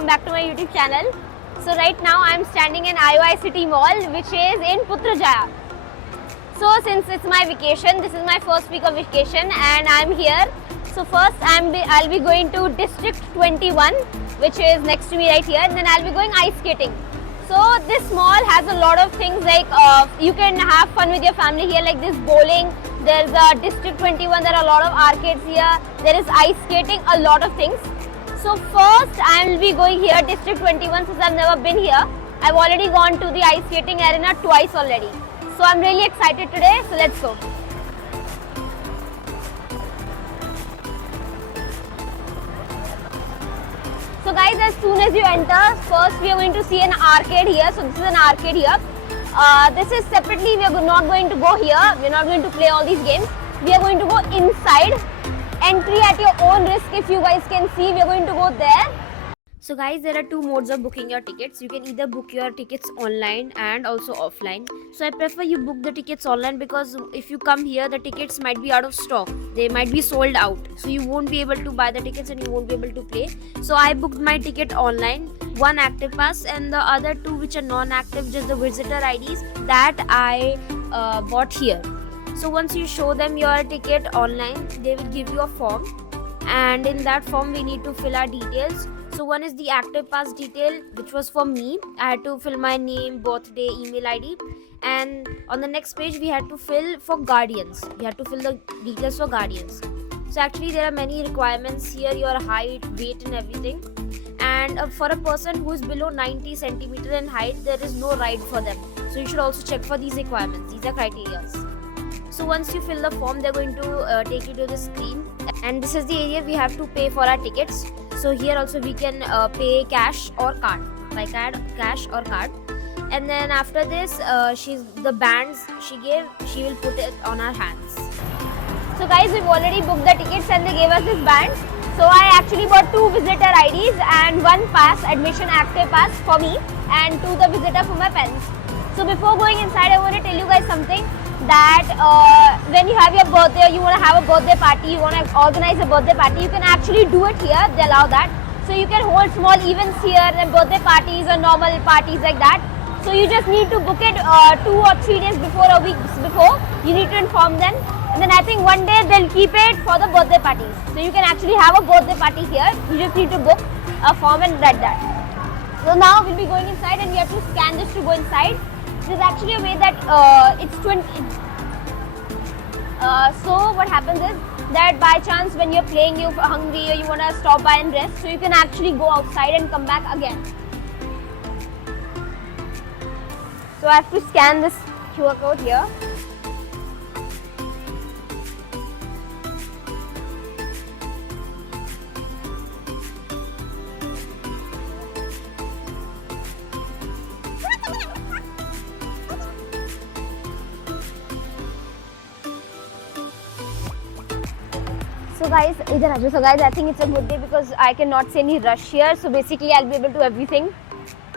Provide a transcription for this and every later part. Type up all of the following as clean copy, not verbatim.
welcome back to my YouTube channel. So right now I am standing in IOI City Mall, which is in Putrajaya. So since it's my vacation, this is my first week of vacation and I am here. So first I'll be going to District 21, which is next to me right here, and then I'll be going ice skating. So this mall has a lot of things like you can have fun with your family here, like this bowling. There's a District 21, there are a lot of arcades here. There is ice skating, a lot of things. So first I will be going here, District 21, since I've never been here. I've already gone to the ice skating arena twice already. So I'm really excited today, so let's go. So guys, as soon as you enter, first we are going to see an arcade here. So this is an arcade here. This is separately, we are not going to go here. We are not going to play all these games. We are going to go inside. Entry at your own risk. If you guys can see, we are going to go there. So guys, there are two modes of booking your tickets. You can either book your tickets online and also offline. So I prefer you book the tickets online because if you come here, the tickets might be out of stock. They might be sold out. So you won't be able to buy the tickets and you won't be able to play. So I booked my ticket online, one active pass and the other two which are non-active, just the visitor IDs that I bought here. So once you show them your ticket online, they will give you a form, and in that form we need to fill our details. So one is the active pass detail, which was for me. I had to fill my name, birthday, email ID, and on the next page we had to fill for guardians. We had to fill the details for guardians. So actually there are many requirements here, your height, weight and everything. And for a person who is below 90 centimeter in height, there is no ride for them. So you should also check for these requirements. These are criteria. So once you fill the form, they're going to take you to the screen, and this is the area we have to pay for our tickets. So here also we can pay cash or card, by card, cash or card. And then after this, the bands she gave, she will put it on our hands. So guys, we've already booked the tickets and they gave us this bands. So I actually bought two visitor IDs and one pass, admission active pass for me, and two the visitor for my parents. So before going inside, I want to tell you guys something, that when you have your birthday or you want to have a birthday party, you want to organize a birthday party, you can actually do it here. They allow that. So you can hold small events here and birthday parties or normal parties like that. So you just need to book it 2 or 3 days before, a week before. You need to inform them, and then I think one day they'll keep it for the birthday parties. So you can actually have a birthday party here. You just need to book a form and read that. So now we'll be going inside and we have to scan this to go inside. There's actually a way that it's 20. So what happens is that by chance when you're playing, you're hungry or you want to stop by and rest, so you can actually go outside and come back again. So I have to scan this QR code here. So guys, I think it's a good day because I cannot see any rush here. So basically I'll be able to do everything.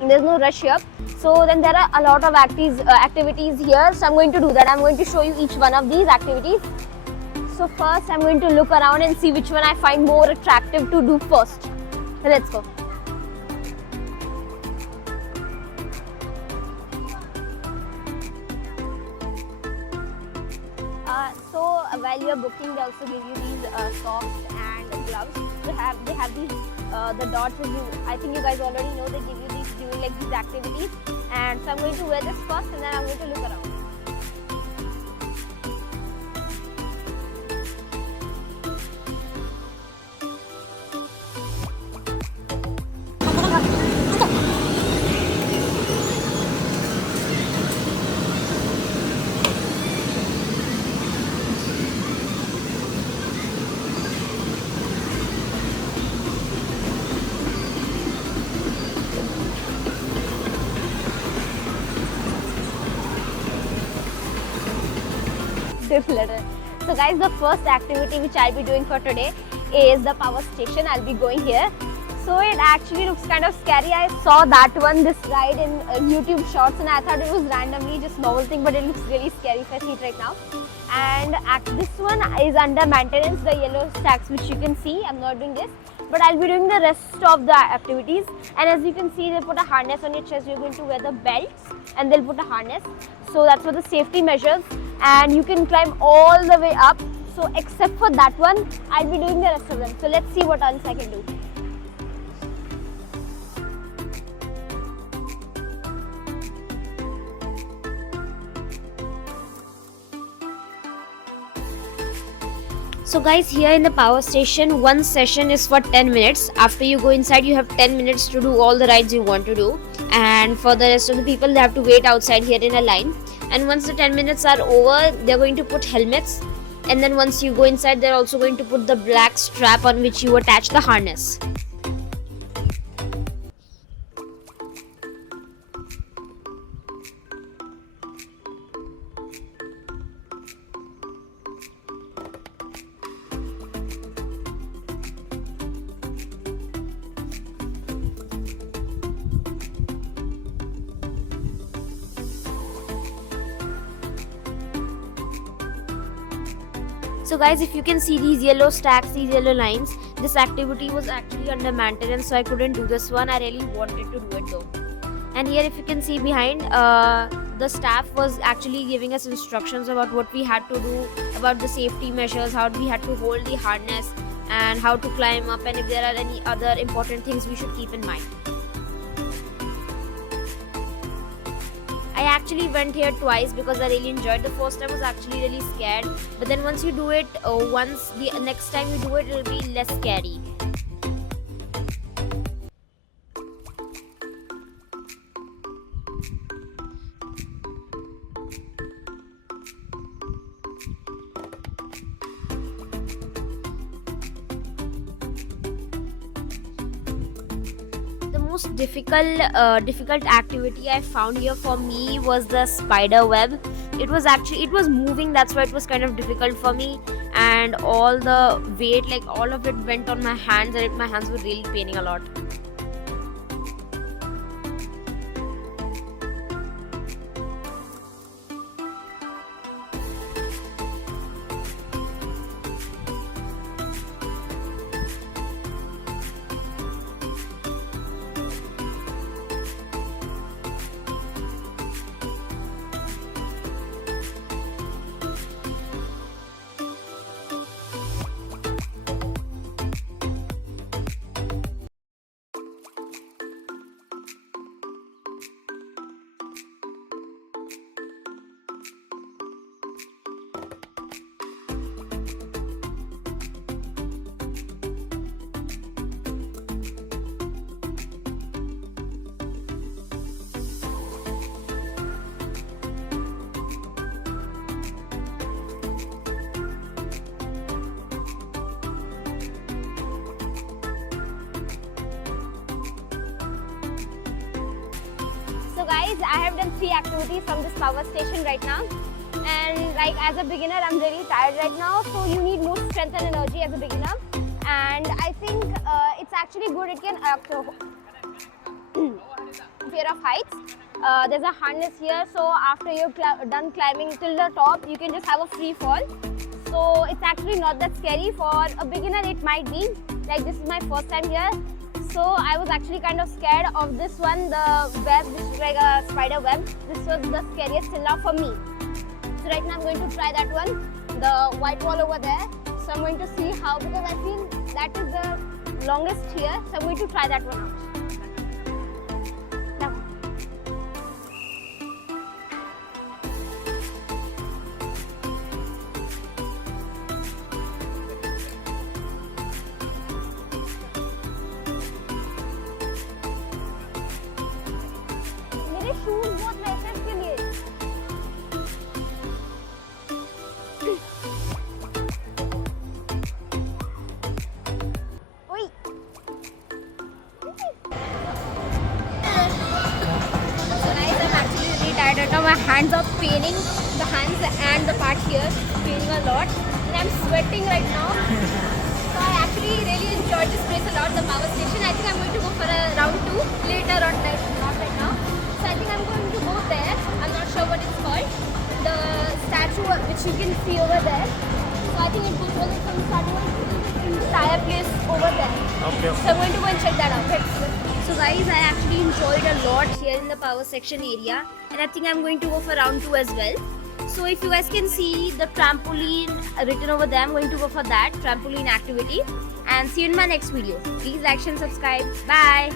There's no rush here. So then there are a lot of activities here. So I'm going to do that. I'm going to show you each one of these activities. So first I'm going to look around and see which one I find more attractive to do first. So let's go. So while you are booking, they also give you these socks and gloves. They have these the dots. I think you guys already know they give you these during like these activities. And so I'm going to wear this first, and then I'm going to look around. So guys, the first activity which I'll be doing for today is the power station. I'll be going here. So it actually looks kind of scary. I saw that one, this ride in YouTube shorts, and I thought it was randomly just normal thing, but it looks really scary if I see it right now. And this one is under maintenance, the yellow stacks which you can see. I'm not doing this. but I'll be doing the rest of the activities. And as you can see, they put a harness on your chest. You're going to wear the belts and they'll put a harness. So that's for the safety measures, and you can climb all the way up. So except for that one, I'll be doing the rest of them. So let's see what else I can do. So guys, here in the power station, one session is for 10 minutes. After you go inside, you have 10 minutes to do all the rides you want to do. And for the rest of the people, they have to wait outside here in a line. And once the 10 minutes are over, they're going to put helmets. And then once you go inside, they're also going to put the black strap on which you attach the harness. So guys, if you can see these yellow stacks, these yellow lines, this activity was actually under maintenance, so I couldn't do this one. I really wanted to do it though. And here if you can see behind, the staff was actually giving us instructions about what we had to do, about the safety measures, how we had to hold the harness and how to climb up, and if there are any other important things we should keep in mind. I actually went here twice because I really enjoyed. The first time was actually really scared, but then once you do it once, the next time you do it, it will be less scary. Most difficult activity I found here for me was the spider web. It was moving, that's why it was kind of difficult for me, and all the weight, like all of it went on my hands, and my hands were really paining a lot. So guys, I have done 3 activities from this power station right now, and like as a beginner I'm really tired right now, so you need more strength and energy as a beginner, and I think it's actually good. It can fear of heights. There's a harness here, so after you're done climbing till the top, you can just have a free fall. So it's actually not that scary. For a beginner it might be, like this is my first time here. So I was actually kind of scared of this one, the web, which is like a spider web. This was the scariest till now for me. So right now I'm going to try that one, the white wall over there. So I'm going to see how, because I feel that is the longest here. So I'm going to try that one out. Now. मेरे shoes बहुत वैसे इसके लिए. ओए. So guys, I'm actually really tired right now. My hands are paining, the hands and the part here paining a lot, and I'm sweating right now. So I actually really enjoyed this place a lot, the power station. I think I'm going to go for a round 2 later on, not right now. So I think I'm going to go there. I'm not sure what it's called. The statue which you can see over there. So So I think it goes well from starting with the entire place over there. Okay. So I'm going to go and check that out. So guys, I actually enjoyed a lot here in the power section area, and I think I'm going to go for round 2 as well. So if you guys can see the trampoline written over there, I'm going to go for that trampoline activity, and see you in my next video. Please like and subscribe. Bye.